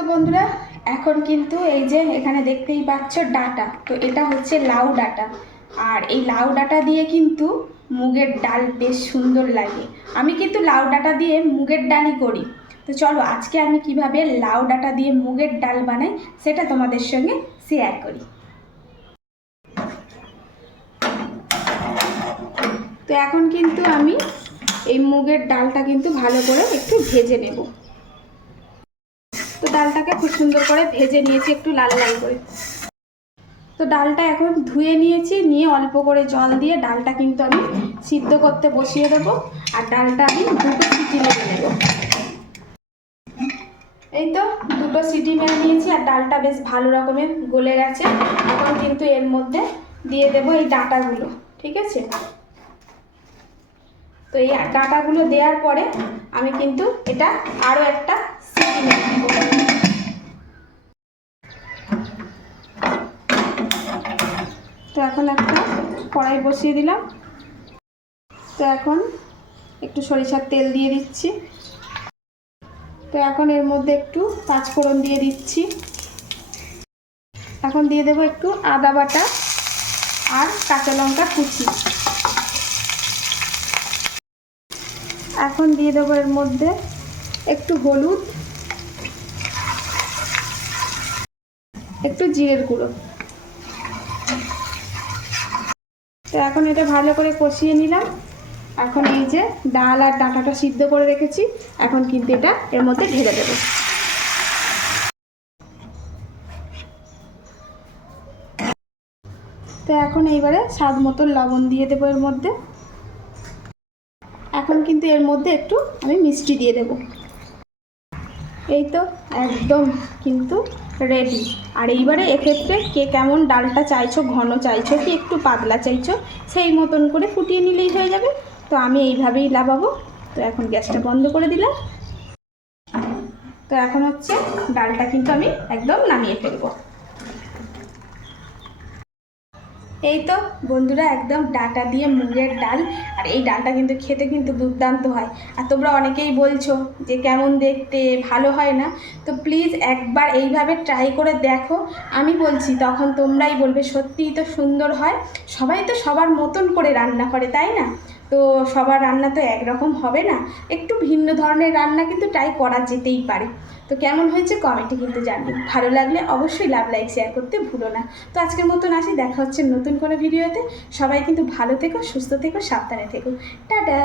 তো বন্ধুরা এখন কিন্তু এই যে এখানে দেখতেই পাচ্ছ ডাটা, তো এটা হচ্ছে লাউ ডাটা। আর এই লাউ ডাটা দিয়ে কিন্তু মুগের ডাল বেশ সুন্দর লাগে। আমি কিন্তু লাউ ডাটা দিয়ে মুগের ডালই করি। তো চলো আজকে আমি কিভাবে লাউ ডাটা দিয়ে মুগের ডাল বানাই সেটা তোমাদের সঙ্গে শেয়ার করি। তো এখন কিন্তু আমি এই মুগের ডালটা কিন্তু ভালো করে একটু ভেজে নেব। তো ডালটাকে খুব সুন্দর করে ভেজে নিয়েছি একটু লাল লাল করে। তো ডালটা এখন ধুয়ে নিয়েছি, নিয়ে অল্প করে জল দিয়ে ডালটা কিন্তু আমি সিদ্ধ করতে বসিয়ে দেবো। আর ডালটা আমি 2টো সিটি মেরে নেব। এই তো 2টো সিটি মেরে নিয়েছি আর ডালটা বেশ ভালো রকমের গলে গেছে। এখন কিন্তু এর মধ্যে দিয়ে দেবো এই ডাঁটাগুলো, ঠিক আছে। তো এই ডাঁটাগুলো দেওয়ার পরে আমি কিন্তু এটা আরও একটা সিটি মেরে নেব। তো এখন একটা কড়াই বসিয়ে দিলাম। তো এখন একটু সরিষার তেল দিয়ে দিচ্ছি। তো এখন এর মধ্যে একটু পাঁচফোড়ন দিয়ে দিচ্ছি। এখন দিয়ে দেবো একটু আদা বাটা আর কাঁচা লঙ্কা কুচি। এখন দিয়ে দেবো এর মধ্যে একটু হলুদ, একটু জিরের গুঁড়ো। তো এখন এটা ভালো করে কষিয়ে নিলাম। এখন এই যে ডাল আর ডাঁটাটা সিদ্ধ করে রেখেছি, এখন কিন্তু এটা এর মধ্যে ঢেলে দেবো। তো এখন এইবারে স্বাদ মতো লবণ দিয়ে দেবো এর মধ্যে। এখন কিন্তু এর মধ্যে একটু আমি মিষ্টি দিয়ে দেবো। এই তো একদম কিন্তু রেডি। আর এইবারে এক্ষেত্রে কে কেমন ডালটা চাইছো, ঘন চাইছো কি একটু পাতলা চাইছো, সেই মতন করে ফুটিয়ে নিলেই হয়ে যাবে। তো আমি এইভাবেই লাগাবো। তো এখন গ্যাসটা বন্ধ করে দিলাম। তো এখন হচ্ছে ডালটা কিন্তু আমি একদম নামিয়ে ফেলবো। এই তো বন্ধুরা একদম ডাঁটা দিয়ে মুগের ডাল। আর এই ডালটা কিন্তু খেতে কিন্তু দুর্দান্ত হয়। আর তোমরা অনেকেই বলছো যে কেমন দেখতে, ভালো হয় না। তো প্লিজ একবার এইভাবে ট্রাই করে দেখো। আমি বলছি তখন তোমরাই বলবে সত্যিই তো সুন্দর হয়। সবাই তো সবার মতন করে রান্না করে, তাই না? তো সবার রান্না তো একরকম হবে না, একটু ভিন্ন ধরনের রান্না কিন্তু ট্রাই করা যেতেই পারে। তো কেমন হয়েছে কমেন্টে কিন্তু জানবে। ভালো লাগলে অবশ্যই লাভ লাইক শেয়ার করতে ভুলো না। তো আজকের মতন আসি, দেখা হচ্ছে নতুন কোনো ভিডিওতে। সবাই কিন্তু ভালো থেকো, সুস্থ থেকো, সাবধানে থেকো। টাটা।